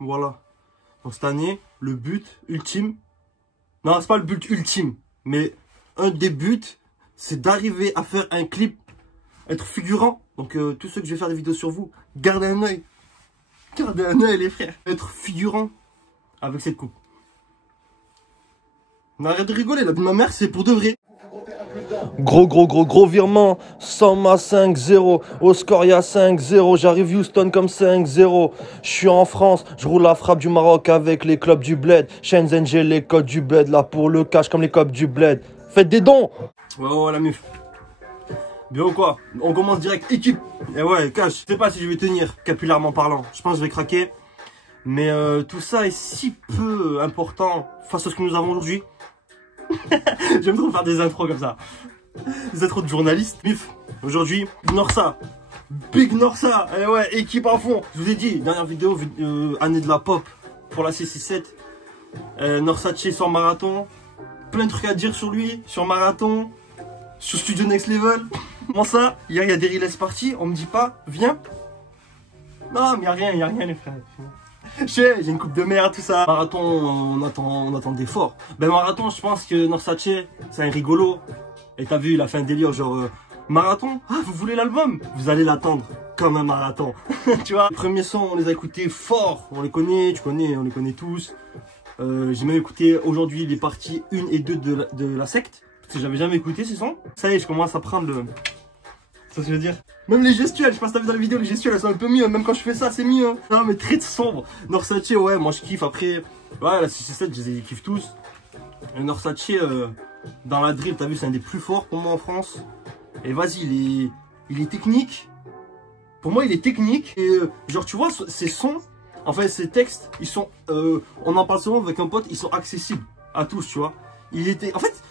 Voilà. Donc cette année, le but ultime, non, c'est pas le but ultime, mais un des buts, c'est d'arriver à faire un clip, être figurant. Donc tous ceux que je vais faire des vidéos sur vous, gardez un œil. Gardez un œil les frères. Être figurant avec cette coupe. On arrête de rigoler, la vie de ma mère, c'est pour de vrai. Gros virement, Somme à 5-0, au score il y a 5-0, j'arrive Houston comme 5-0, je suis en France, je roule la frappe du Maroc avec les clubs du bled, Shenzhen j'ai les codes du bled, là pour le cash comme les clubs du bled, faites des dons. Ouais la mif, bien ou quoi, on commence direct, équipe, et ouais cash, je sais pas si je vais tenir, capillairement parlant, je pense que je vais craquer, mais tout ça est si peu important face à ce que nous avons aujourd'hui. J'aime trop faire des intros comme ça. Des intros de journalistes. Bif, aujourd'hui, Norsa. Big Norsa. Et ouais, équipe à fond. Je vous ai dit, dernière vidéo, année de la pop pour la C67. Norsa Tché sur marathon. Plein de trucs à dire sur lui, sur marathon, sur Studio Next Level. Comment ça? Hier, il y a des relays parties. On me dit pas, viens. Non, mais il y a rien les frères. J'ai une coupe de mer, tout ça. Marathon, on attend des forts. Ben marathon, je pense que Norsa Tché, c'est un rigolo. Et t'as vu, il a fait un délire genre marathon. Ah, vous voulez l'album? Vous allez l'attendre comme un marathon. Tu vois, les premiers sons, on les a écoutés fort. On les connaît, tu connais, on les connaît tous. J'ai même écouté aujourd'hui les parties 1 et 2 de la secte. Parce que j'avais jamais écouté ces sons. Ça y est, je commence à prendre le... Ça je veux dire. Même les gestuels, je sais pas si t'as vu dans la vidéo, les gestuels elles sont un peu mieux. Même quand je fais ça, c'est mieux. Hein. Non mais très sombre. Norsa Tché, ouais, moi je kiffe. Après, ouais, la 667, je les kiffe tous. Et Norsa Tché, dans la drill, t'as vu, c'est un des plus forts pour moi en France. Et vas-y, il est technique. Pour moi, il est technique. Et genre, tu vois, ces sons, enfin, ces textes, ils sont, on en parle souvent avec un pote, ils sont accessibles à tous, tu vois. Il était, en fait,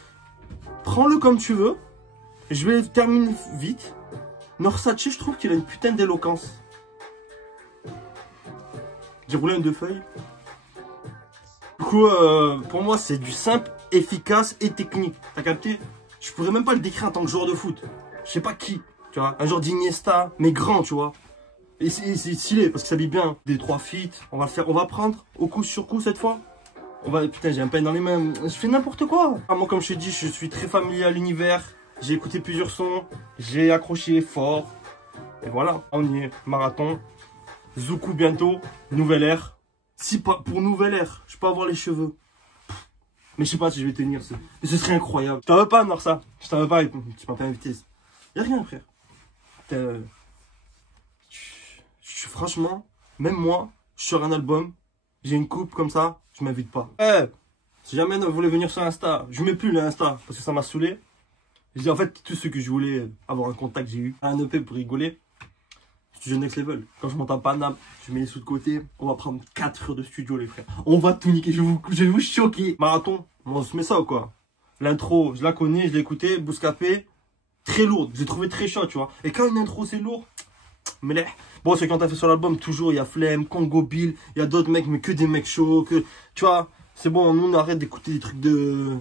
prends-le comme tu veux. Je vais terminer vite. Norsa Tché, je trouve qu'il a une putain d'éloquence. J'ai roulé un 2 feuilles. Du coup, pour moi, c'est du simple, efficace et technique. T'as capté? Je pourrais même pas le décrire en tant que joueur de foot. Je sais pas qui, tu vois. Un genre d'Iniesta, mais grand, tu vois. Et c'est stylé parce que ça s'habille bien. Des 3 feats, on va faire, on va prendre au coup sur coup cette fois. On va, putain, j'ai un pain dans les mains. Je fais n'importe quoi. Ah, moi, comme je t'ai dit, je suis très familier à l'univers. J'ai écouté plusieurs sons, j'ai accroché fort. Et voilà, on y est. Marathon. Zoukou bientôt. Nouvelle ère. Si pas pour nouvelle ère, je peux avoir les cheveux. Mais je sais pas si je vais tenir. Mais ce serait incroyable. Je t'en veux pas, Norsa. Je t'en veux pas. Tu m'as pas invité. Y'a rien, frère. Franchement, même moi, je sors un album. J'ai une coupe comme ça. Je m'invite pas. Si jamais vous voulez venir sur Insta, je mets plus l'Insta parce que ça m'a saoulé. J'ai en fait tout ce que je voulais avoir un contact, j'ai eu un EP pour rigoler. Studio Next Level. Quand je monte à Paname, je mets les sous de côté. On va prendre 4 heures de studio, les frères. On va tout niquer. Je vais vous choquer. Marathon, on se met ça ou quoi? L'intro, je la connais, je l'ai écouté. Bouscapé, très lourde. J'ai trouvé très chaud, tu vois. Et quand une intro c'est lourd, mais bon, c'est quand t'as fait sur l'album, toujours il y a Flemme, Congo Bill, il y a d'autres mecs, mais que des mecs chauds. Que, tu vois, c'est bon, nous on arrête d'écouter des trucs de.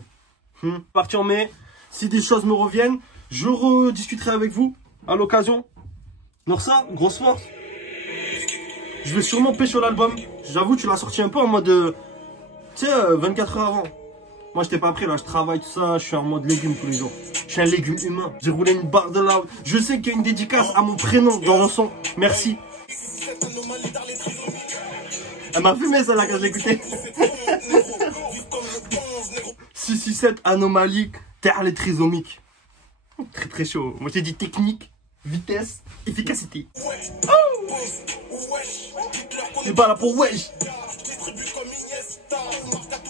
Parti en mai. Si des choses me reviennent, je rediscuterai avec vous à l'occasion. Norsa, grosse force. Je vais sûrement pêcher sur l'album. J'avoue, tu l'as sorti un peu en mode... tu sais, 24 heures avant. Moi, j'étais pas prêt, là. Je travaille, tout ça. Je suis en mode légumes tous les jours. Je suis un légume humain. J'ai roulé une barre de là. Je sais qu'il y a une dédicace à mon prénom dans le son. Merci. Elle m'a fumé, celle-là, quand je l'écoutais. 667 anomalie. Terre les trisomiques. Très très chaud. Moi j'ai dit technique, vitesse, efficacité. Oh, c'est pas là pour wesh.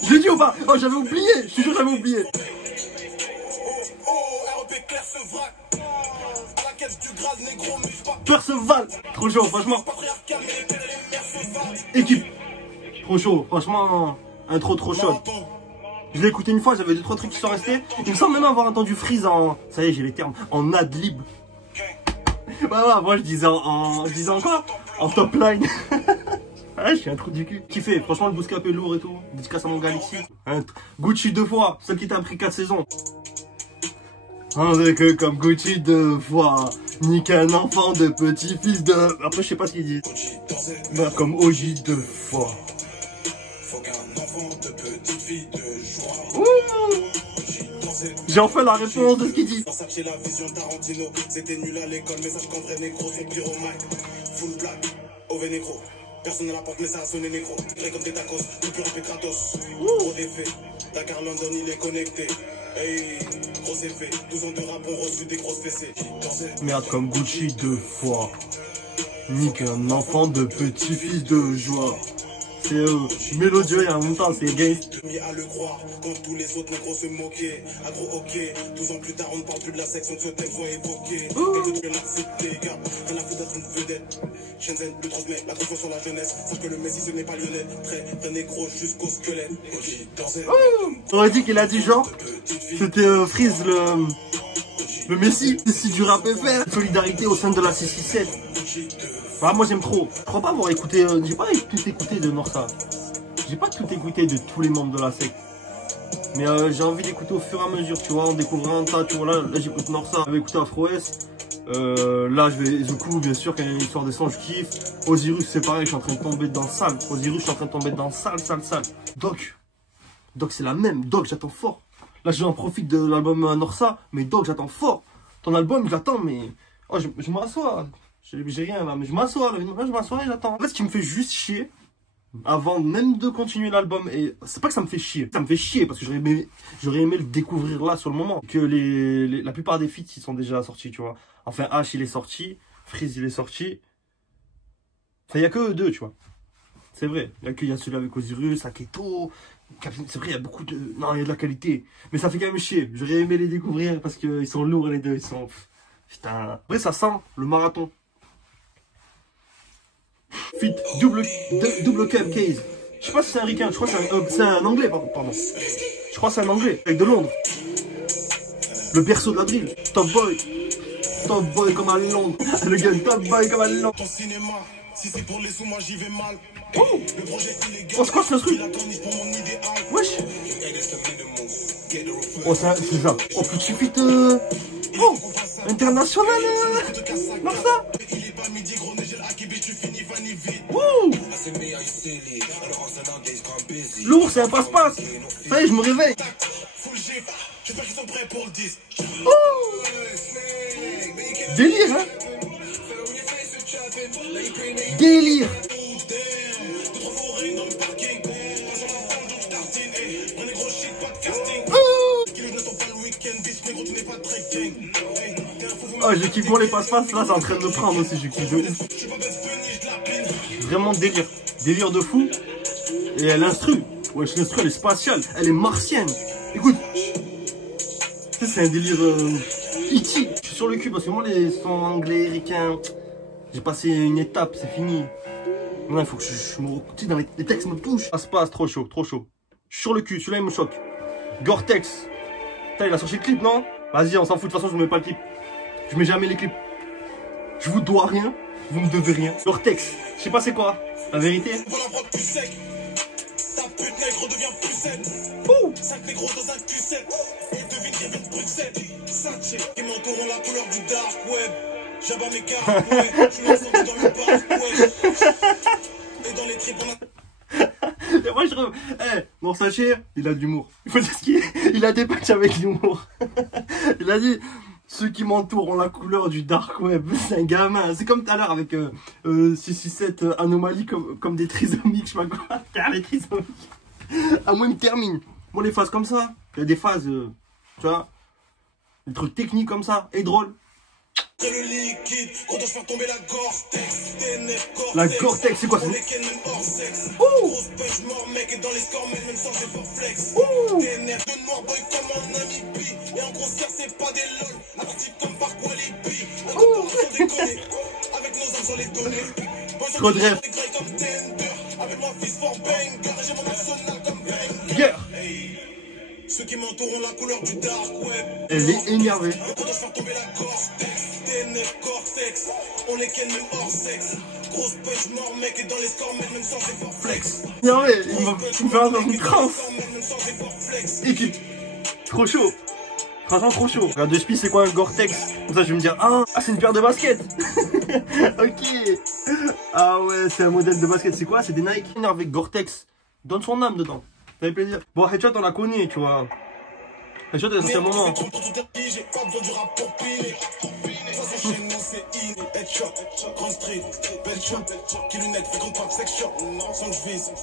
Je l'ai dit ou pas? Oh j'avais oublié. Je suis sûr que j'avais oublié. Perceval. Trop chaud franchement. Équipe. Trop chaud. Franchement, intro trop chaud. Je l'ai écouté une fois, j'avais 2-3 trucs qui sont restés. Il me semble même avoir entendu Freeze en... Ça y est, j'ai les termes. En ad-lib. Bah, moi je disais en quoi? En top line. Ouais, je suis un trou du cul. Kiffé, franchement le bouscapé est lourd et tout. Dédicace à mon Galaxy. Gucci 2 fois, celle qui t'a pris 4 saisons. Avec eux comme Gucci 2 fois. Nique un enfant de petit-fils de... Après je sais pas ce qu'il dit. Bah, comme OJ 2 fois. J'ai enfin la réponse de ce qu'il dit. C'était nul à l'école, mais sache qu'en vrai négro, son pyromane. Full black, ové négro. Personne ne la porte, mais ça a sonné négro. Gré comme des tacos, tout pur un Kratos. Gros effet, Dakar London, il est connecté. Hey, gros effet, 12 ans de rap ont reçu des grosses fessées. Merde comme Gucci 2 fois. Nique un enfant de petit-fils de joie. C'est mélodieux et en même temps c'est gay. Mis à le croire, quand tous les autres négros se moquaient. Agro ok, 12 ans plus tard on ne parle plus de la section que ce texte soit évoqué. Quelques trucs c'est gars, rien à foutre d'être une vedette. Shenzhen le transmet, la confiance sur la jeunesse. Sache que le Messi ce n'est pas lyonnais. Très négro jusqu'au squelette. On aurait dit qu'il a dit genre, c'était Freeze le Messi. Si du rap FR, solidarité au sein de la 667. Ah, moi j'aime trop. Je crois pas avoir écouté, j'ai pas tout écouté de Norsa. J'ai pas tout écouté de tous les membres de la secte. Mais j'ai envie d'écouter au fur et à mesure, tu vois, en découvrant un tas, tu vois, là j'écoute Norsa, j'avais écouté Afro S. Là je vais Zoku, bien sûr, quand il y a une histoire de sang, je kiffe. Osiris c'est pareil, je suis en train de tomber dans le sale. Osiris je suis en train de tomber dans le sale. Doc c'est la même, Doc j'attends fort. Là j'en profite de l'album Norsa, mais Doc j'attends fort. Ton album j'attends, mais... Oh je m'assois. J'ai rien là, mais je m'assois, et j'attends. En fait, ce qui me fait juste chier, avant même de continuer l'album, et c'est pas que ça me fait chier parce que j'aurais aimé le découvrir là sur le moment. Que la plupart des feats ils sont déjà sortis, tu vois. Enfin, H il est sorti, Freeze il est sorti. Enfin, il y a que eux deux, tu vois. C'est vrai, il y a celui avec Osiris, Aketo. C'est vrai, il y a beaucoup de. Non, il y a de la qualité. Mais ça fait quand même chier. J'aurais aimé les découvrir parce qu'ils sont lourds les deux, ils sont. Putain. Après, ça sent le marathon. Fit, double cup case. Je sais pas si c'est un ricain, je crois que c'est un anglais, pardon. Je crois que c'est un anglais, avec de Londres. Le berceau de la drill. Top boy comme à Londres. Le gars, top boy comme à Londres. Ton cinéma, si c'est pour les sous, moi j'y vais mal. Oh, Le projet illégal, oh c'est quoi ce truc? Wesh. Oh c'est ça. Oh petit fit oh international Marsa. Wouh. Lourd, c'est un passe-passe. Ça y est, je me réveille. Oh. Délire, hein. Délire. Oh, je kiffe moi les passe-passe, là c'est en train de me prendre aussi, je kiffe de ouf. Vraiment délire, délire de fou. Et l'instru, ouais, l'instru elle est spatiale, elle est martienne. Écoute, c'est un délire E.T. Je suis sur le cul parce que moi les sons anglais, ricains, j'ai passé une étape, c'est fini. Maintenant il faut que je me... Tu sais, dans les textes me touchent. Passe-passe, trop chaud, trop chaud. Je suis sur le cul, celui-là il me choque. Gore-Tex. Putain, il a sorti le clip, non? Vas-y, on s'en fout, de toute façon je mets pas le clip. Je mets jamais les clips. Je vous dois rien, vous me devez rien. Gore-Tex, je sais pas c'est quoi, la vérité. Ouh. Et moi je trouve, bon sachez, il a de l'humour. Il faut dire ce qu'il est. Il a des patchs avec l'humour. Il a dit, ceux qui m'entourent ont la couleur du dark web. C'est un gamin. C'est comme tout à l'heure avec 667 anomalies comme des trisomiques, je sais pas quoi. Car les trisomiques. À moi il me termine. Bon les phases comme ça, il y a des phases, tu vois, des trucs techniques comme ça, et drôles. Le liquide, quand on se fait tomber la Gore-Tex. La Gore-Tex, c'est quoi ça? Grosse pêche mort mec et dans les scores même sans j'ai pas flex. TNF de noir boy comme en Namibie. Et en grossière c'est pas des lol. Actif comme par Walibi. Un coup sans déconner. Avec nos hommes sans les donner. Trop de rêve. Comme Tender. Avec moi fils for banger. J'ai mon arsenal comme banger. Yeah. Ceux qui m'entourent ont la couleur du dark web. Elle est énervée. Quand on se fait tomber la Gore-Tex. TNF Gore-Tex. On les ken même hors sexe. Grosse punch mort mec et dans les scores même sans effort flex. Non mais il me fait dans une transe. Équipe. Trop chaud. Franchement trop chaud. Regarde de spi c'est quoi un Gore-Tex? Comme ça je vais me dire ah c'est une paire de baskets. Ok. Ah ouais c'est un modèle de basket. C'est quoi? C'est des Nike avec Gore-Tex. Donne son âme dedans. Ça fait plaisir. Bon Headshot on la connaît tu vois. Et tu vois, c'est un moment.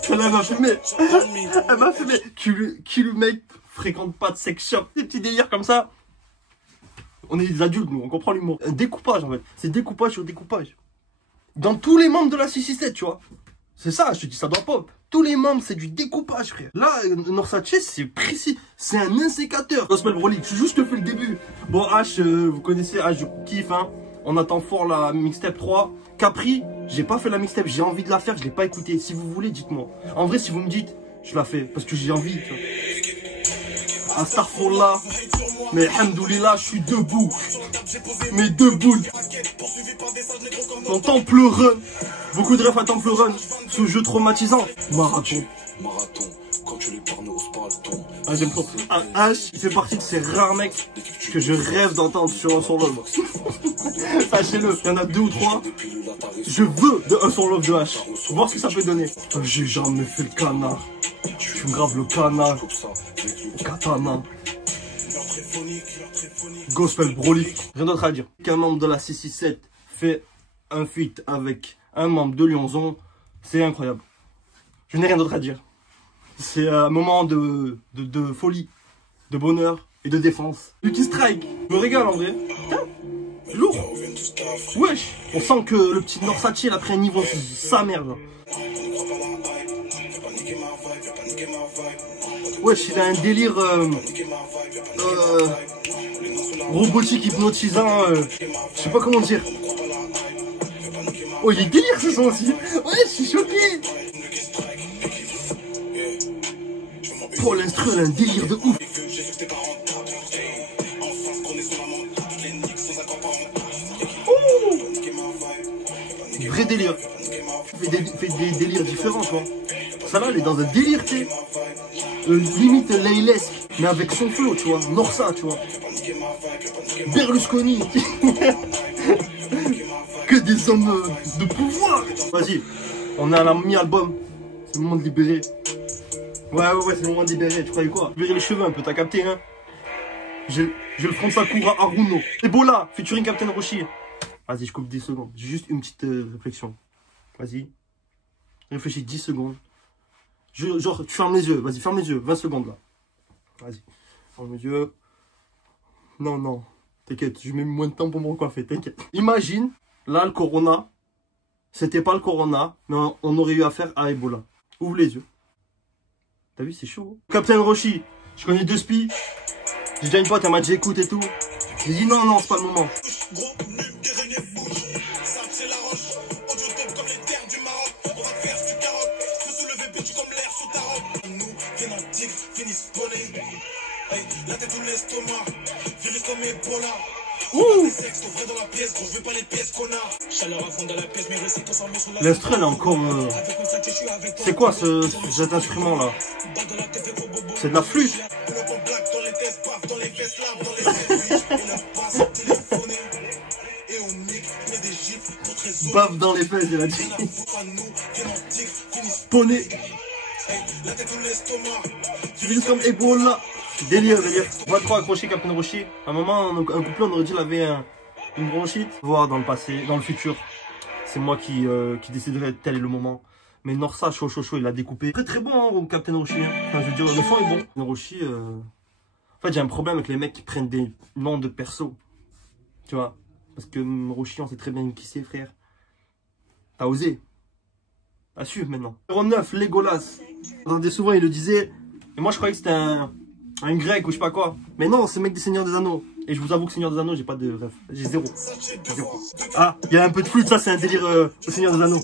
Elle m'a fumé. Elle m'a fumé. Qui le mec fréquente pas de sex shop. Des petits délires comme ça. On est des adultes, nous, on comprend l'humour. Un découpage, en fait. C'est découpage sur découpage. Dans tous les membres de la 667, tu vois. C'est ça, je te dis, ça doit pop. Tous les membres, c'est du découpage, frère. Là, Norsace, c'est précis. C'est un insécateur. Gospel Broly, je juste te fais le début. Bon, H, vous connaissez H, je kiffe, hein. On attend fort la mixtape 3. Capri, j'ai pas fait la mixtape, j'ai envie de la faire, je l'ai pas écoutée. Si vous voulez, dites-moi. En vrai, si vous me dites, je la fais. Parce que j'ai envie, tu vois. Astaghfirullah. Mais alhamdoulilah, je suis debout. Mes deux boules. Mon temple run. Beaucoup de refs à temple run. Ce jeu traumatisant. Marathon. Quand tu les parles au sparaton. Ah, j'aime trop. Un H, il fait partie de ces rares mecs que je rêve d'entendre sur un son love. Sachez-le, il y en a 2 ou 3. Je veux de un son love de H. Voir ce que ça peut donner. J'ai jamais fait le canard. Tu me graves le canard. Au katana. Gospel Broly. Rien d'autre à dire. Qu'un membre de la 667 fait un feat avec un membre de Lyonzon, c'est incroyable. Je n'ai rien d'autre à dire. C'est un moment de folie, de bonheur et de défense. Lucky Strike, je me régale en vrai. Putain, lourd. Wesh, on sent que le petit Norsace il a pris un niveau sa mère là. Wesh, il a un délire robotique hypnotisant, je sais pas comment dire. Oh, il est délire ce son aussi. Ouais, je suis choqué. Oh, l'instru, elle a un délire de ouf. Oh, vrai délire. Fait des délires différents, quoi. Ça là, elle est dans un délire, tu sais. Limite Laylesque, mais avec son flow, tu vois. Norsa, tu vois. Berlusconi. Que des hommes de pouvoir. Vas-y, on est à la mi-album. C'est le moment de libérer. Ouais, c'est le moment de libérer. Tu croyais quoi? Libérer les cheveux un peu, t'as capté, hein? J'ai le front Sakura Haruno. Ebola, featuring Captain Roshi. Vas-y, je coupe 10 secondes. J'ai juste une petite réflexion. Vas-y. Réfléchis 10 secondes. Genre, tu fermes les yeux. Vas-y, ferme les yeux. 20 secondes, là. Vas-y. Ferme les yeux. Non. T'inquiète, je mets moins de temps pour me recoiffer. T'inquiète. Imagine, là, le corona. C'était pas le corona, mais on aurait eu affaire à Ebola. Ouvre les yeux. T'as vu, c'est chaud. Captain Roshi, je connais 2 spies. J'ai déjà une pote, elle m'a dit écoute et tout. J'ai dit non, c'est pas le moment. L'instru, elle est encore... C'est quoi cet instrument là? C'est de la flûte. Bave dans les fesses, il a dit. Poney. Tu vis comme Ebola. Délire. On va trop accrocher Captain Roshi. À un moment, un couple, on aurait dit qu'il avait une bronchite. Voir dans le passé, dans le futur. C'est moi qui déciderai de tel est le moment. Mais Norsa, chaud, il a découpé. Très bon, hein, Captain Roshi. Enfin, je veux dire, le son est bon. Captain Roshi, en fait, j'ai un problème avec les mecs qui prennent des noms de perso. Tu vois. Parce que Roshi, on sait très bien qui c'est, frère. T'as osé. T'as su maintenant. 09, Legolas. J'entendais souvent, il le disait. Et moi, je croyais que c'était un grec ou je sais pas quoi. Mais non, c'est le mec des Seigneurs des Anneaux. Et je vous avoue que Seigneur des Anneaux, j'ai pas de rêve. J'ai zéro. Ah, il y a un peu de flûte, ça, c'est un délire au Seigneur des Anneaux.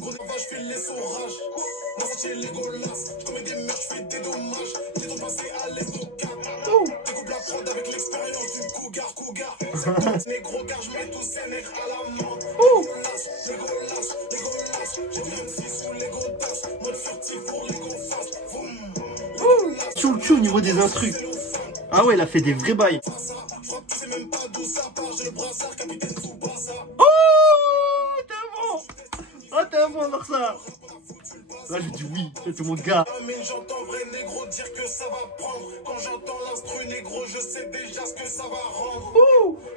Tchou au niveau des instrus. Ah ouais, il a fait des vrais bails. Oh, t'es un bon. Oh, t'es un bon, Norsa. Là, je dis oui. C'est mon gars. J'entends vrai négro dire que ça va prendre. Quand j'entends l'instru négro, je sais déjà ce que ça va rendre.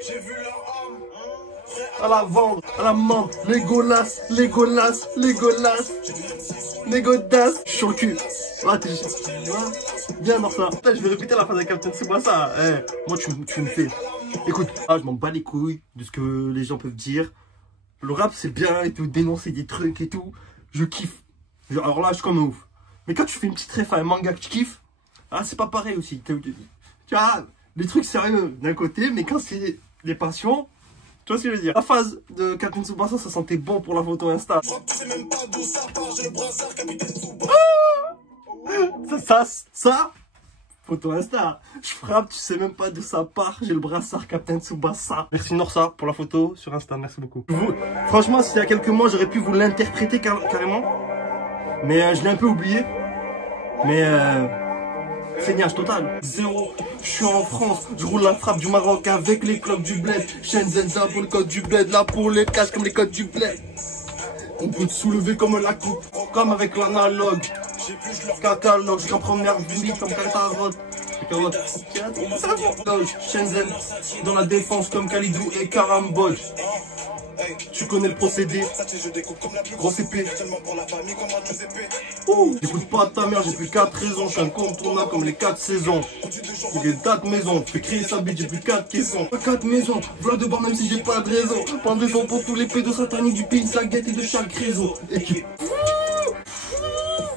J'ai vu leur âme, À la vendre, à la menthe, les golas, les golas, les golas, les godas. Je suis sur le cul. Ah, t'es bien dans ça. Putain, je vais répéter la phrase de Captain Tsubasa. Moi, tu me fais. Écoute, je m'en bats les couilles de ce que les gens peuvent dire. Le rap, c'est bien et tout, dénoncer des trucs et tout. Je kiffe. Alors là, je suis comme un ouf. Mais quand tu fais une petite ref à un manga que tu kiffes, ah, c'est pas pareil aussi. Tu vois, les trucs sérieux d'un côté, mais quand c'est les passions, tu vois ce que je veux dire. La phase de Captain Tsubasa, ça sentait bon pour la photo Insta. je crois que tu sais même pas d'où ça part. J'ai le brassard capitaine Tsubasa. Ça, photo Insta. Je frappe, tu sais même pas d'où ça part. J'ai le brassard Captain Tsubasa. Merci Norsa pour la photo sur Insta, merci beaucoup. Franchement, s'il y a quelques mois, j'aurais pu vous l'interpréter carrément. Mais je l'ai un peu oublié. Mais seignage total. Zéro, je suis en France, je roule la frappe du Maroc avec les cloques du bled. Shenzhen ça pour le code du bled, là pour les cash comme les codes du bled. On peut te soulever comme la coupe, comme avec l'analogue. J'ai plus je leur Catalogue, je comprends première vie comme Katarotte. Shenzhen, dans la défense comme Kalidou et Karambol. Tu connais le procédé. je découpe comme la plus Grosse épée. Tellement pour la famille comme un Giuseppe. J'écoute pas ta mère, j'ai plus 4 raisons. Je suis incontournable comme les 4 saisons. Il est date maison, fais crier sa bite, j'ai plus 4 caissons. 4 maisons, voilà de bord même si j'ai pas de raison. Pas de raison pour tous les pédos sataniques du pays, ça guette et de chaque réseau. Équipe.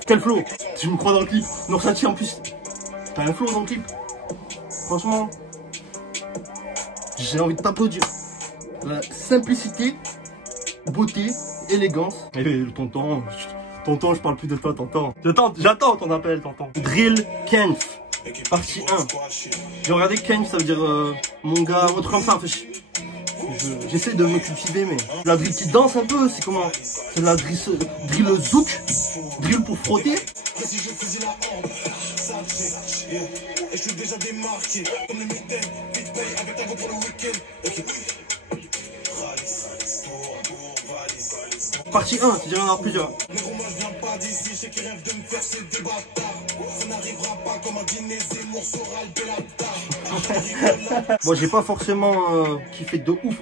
Quel flow. Si je me crois dans le clip. Norsati en plus. T'as un flow dans le clip. Franchement, j'ai envie de t'applaudir. La simplicité, beauté, élégance. Et le tonton, je parle plus de toi, tonton. J'attends ton appel, tonton. Drill Kenf, partie 1. J'ai regardé Kenf, ça veut dire mon gars, autre comme ça. J'essaie de me cultiver, mais la drill qui danse un peu, c'est comment? C'est la drill zouk, drill pour frotter. Si je faisais la hampe, ça et je suis déjà démarqué. Comme le mitaine, vite paye avec un go pour le week-end. Partie 1, je dirais en avoir plusieurs. Mais gros, moi je viens pas d'ici, je sais qu'ils rêvent de me faire c'est des bâtards. Ça n'arrivera pas comme un dîner, Zemmour sera le Bellatar. Bon, j'ai pas forcément kiffé de ouf.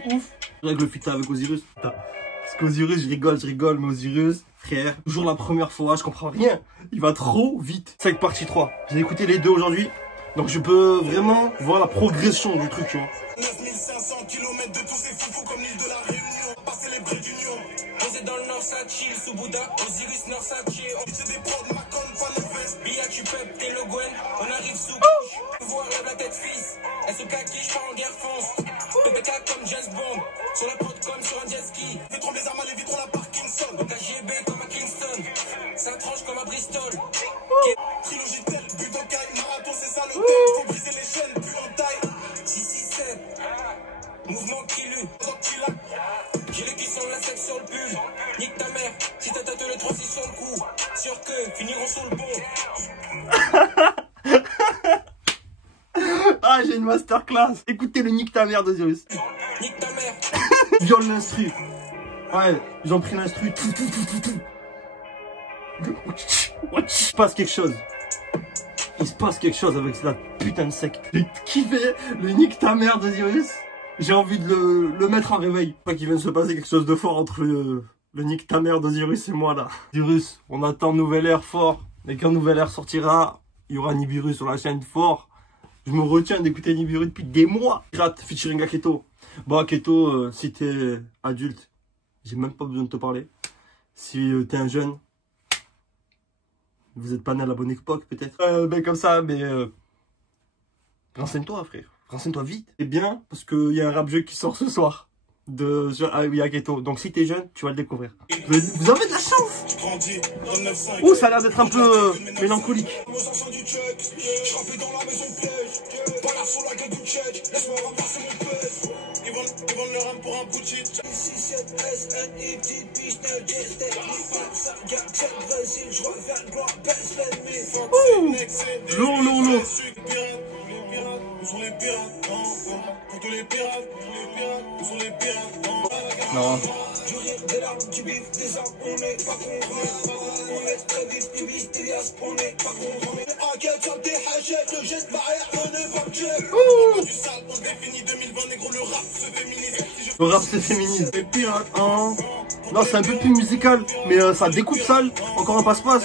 Avec le feat avec Osiris. Parce qu'Osiris, je rigole, mais Osiris, frère, toujours la première fois, je comprends rien. Il va trop vite. C'est avec partie 3. J'ai écouté les deux aujourd'hui. Donc je peux vraiment voir la progression du truc, tu vois. 9500 km de tous ces foufous comme l'île de la Réunion. Passer les bris d'union. Posé dans le nord, ça chill. Sous Bouddha, Osiris, nord, ça chill. C'est des prods, Macon, Panevest. Bia, tu pep, t'es le Gwen. On arrive sous couche. Voir lève la tête, fils. SOK qui je en guerre fonce. PPK comme James Bond. Sur la porte comme sur un jet ski. Fais trembler les armes à les vitrons, la Parkinson. Donc KGB comme à Kingston. Ça tranche comme à Bristol. Trilogie telle, but en caille. Marathon, c'est ça le thème. Faut briser les chaînes, but en taille. 667. Mouvement qui lue. J'ai les qui sont la sec sur le pull. Nique ta mère. Si t'as tatoué le 3-6 sur le cou. Sûr que finiront sur le pont. Ah, j'ai une masterclass. Écoutez le nique ta mère d'Osiris. Nique ta mère. Viole l'instru. Ouais, j'en pris l'instru. Il se passe quelque chose. Il se passe quelque chose avec la putain de secte. J'ai kiffé le nique ta mère d'Osiris. J'ai envie de le mettre en réveil. Pas qu'il vient de se passer quelque chose de fort entre le nique ta mère d'Osiris et moi là. Osiris, on attend Nouvelle Ère fort. Et quand Nouvelle Ère sortira, il y aura Nibiru sur la chaîne fort. Je me retiens d'écouter Nibiru depuis des mois. Pirate featuring Aketo. Bon, Aketo, si t'es adulte, j'ai même pas besoin de te parler. Si t'es un jeune, vous êtes pas né à la bonne époque peut-être. Ben comme ça, mais renseigne-toi frère. Renseigne-toi vite. C'est bien parce qu'il y a un rap jeu qui sort ce soir de Aketo. Donc si t'es jeune, tu vas le découvrir. Vous avez de la chance. Oh, ça a l'air d'être un peu mélancolique. Lourd. Non. Des larmes qui vivent, des armes, on est pas convaincus. On est très vite, tu vises, Elias, on est pas convaincus. Enquête sur tes hachets, le geste barrière, on est pas que. Du sale, on définit 2020, négro, le rap se féminise. Le rap se féminise. Et puis, hein. Non, c'est un peu plus musical, mais ça découpe sale. Encore un passe-passe.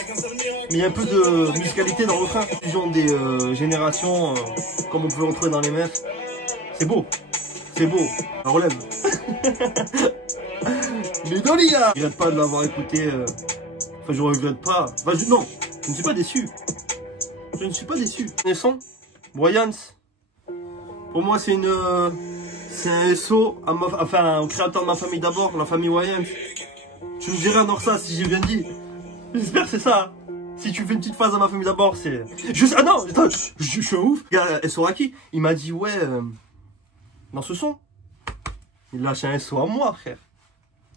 Mais il y a un peu de musicalité dans le refrain. Fusion des générations, comme on peut en trouver dans les meufs. C'est beau. C'est beau. Ça relève. Mais Dolia, je regrette pas de l'avoir écouté. Enfin, je regrette pas. Enfin, non, je ne suis pas déçu. Je ne suis pas déçu. Les sons, Wayans. Pour moi, c'est un SO enfin, au créateur de ma famille d'abord, la famille Wayans. Tu me dirais alors ça si j'ai bien dit. J'espère que c'est ça. Si tu fais une petite phase à ma famille d'abord, c'est... Ah non, attends, je suis un ouf. Soraki, il m'a dit, ouais, dans ce son, il lâche un SO à moi, frère.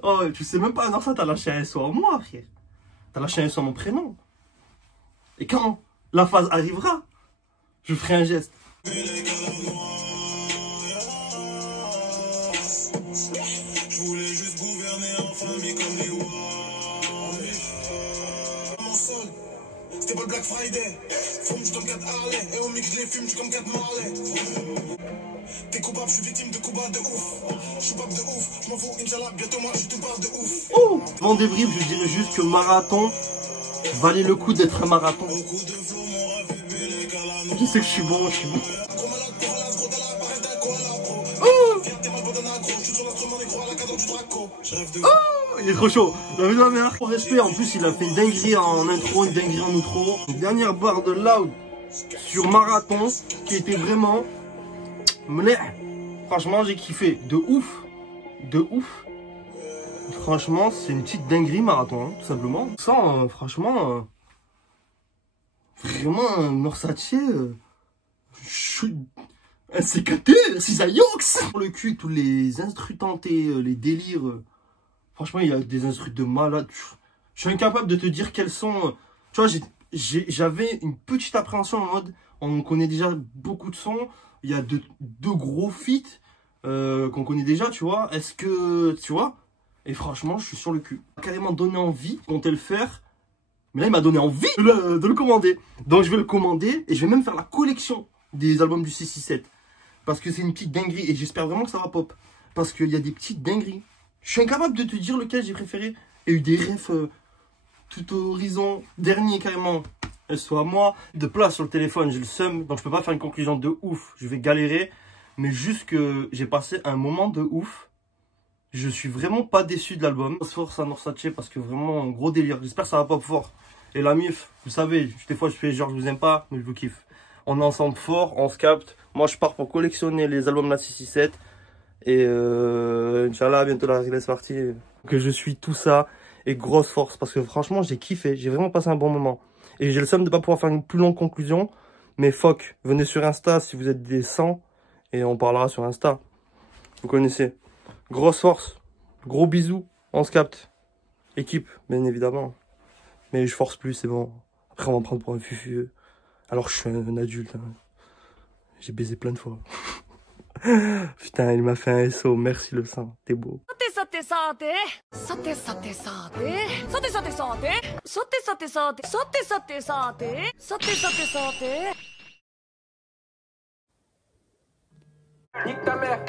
Oh, tu sais même pas, non, ça, t'as lâché un SO à moi, frère. T'as lâché un SO à mon prénom. Et quand la phase arrivera, je ferai un geste. Je voulais juste gouverner en famille comme les Wa. Mon sol, c'était pas le Black Friday. Fume, je comme 4 Harley. Et au mix, je les fume, je comme 4 Marley. T'es coupable, je suis victime de coups bas de ouf. Je suis pape de ouf, je m'en fous, Inch'Allah, bientôt moi, je te parle de ouf. Devant des bribes, je dirais juste que marathon valait le coup d'être un marathon. Je sais que je suis bon, je suis bon. Oh, il est trop chaud. La vie de ma mère. Pour respect, en plus, il a fait une dinguerie en intro, une dinguerie en outro. Une dernière barre de Loud sur marathon qui était vraiment... Franchement, j'ai kiffé. De ouf. De ouf. Franchement, c'est une petite dinguerie marathon, hein, tout simplement. Ça, franchement... Vraiment, Norsace... un CKT, 6 Ayox. Pour le cul, tous les instrus tentés, les délires... franchement, il y a des instrus de malade. Je suis incapable de te dire quels sont... tu vois, j'avais une petite appréhension en mode... on connaît déjà beaucoup de sons. Il y a deux gros feats qu'on connaît déjà, tu vois. Est-ce que... tu vois? Et franchement, je suis sur le cul. Il m'a carrément donné envie, comptait le faire. Mais là, il m'a donné envie de le commander. Donc, je vais le commander et je vais même faire la collection des albums du 667. Parce que c'est une petite dinguerie et j'espère vraiment que ça va pop. Parce qu'il y a des petites dingueries. Je suis incapable de te dire lequel j'ai préféré. Il y a eu des refs tout horizon. Dernier, carrément. Soit moi. De place sur le téléphone, j'ai le seum. Donc, je peux pas faire une conclusion de ouf. Je vais galérer. Mais juste que j'ai passé un moment de ouf. Je suis vraiment pas déçu de l'album. Force à Norsace parce que vraiment un gros délire. J'espère que ça va pop fort. Et la mif, vous savez, des fois je fais genre je vous aime pas, mais je vous kiffe. On est ensemble fort, on se capte. Moi je pars pour collectionner les albums de la 667. Et Inch'Allah, bientôt la release party. Que je suis tout ça. Et grosse force parce que franchement j'ai kiffé. J'ai vraiment passé un bon moment. Et j'ai le seum de pas pouvoir faire une plus longue conclusion. Mais fuck, venez sur Insta si vous êtes des 100. Et on parlera sur Insta. Vous connaissez. Grosse force, gros bisous, on se capte. Équipe, bien évidemment. Mais je force plus, c'est bon. Après, on va me prendre pour un fufu. Alors je suis un adulte. Hein. J'ai baisé plein de fois. Putain, il m'a fait un SO. Merci le sang, t'es beau. Nique ta mère.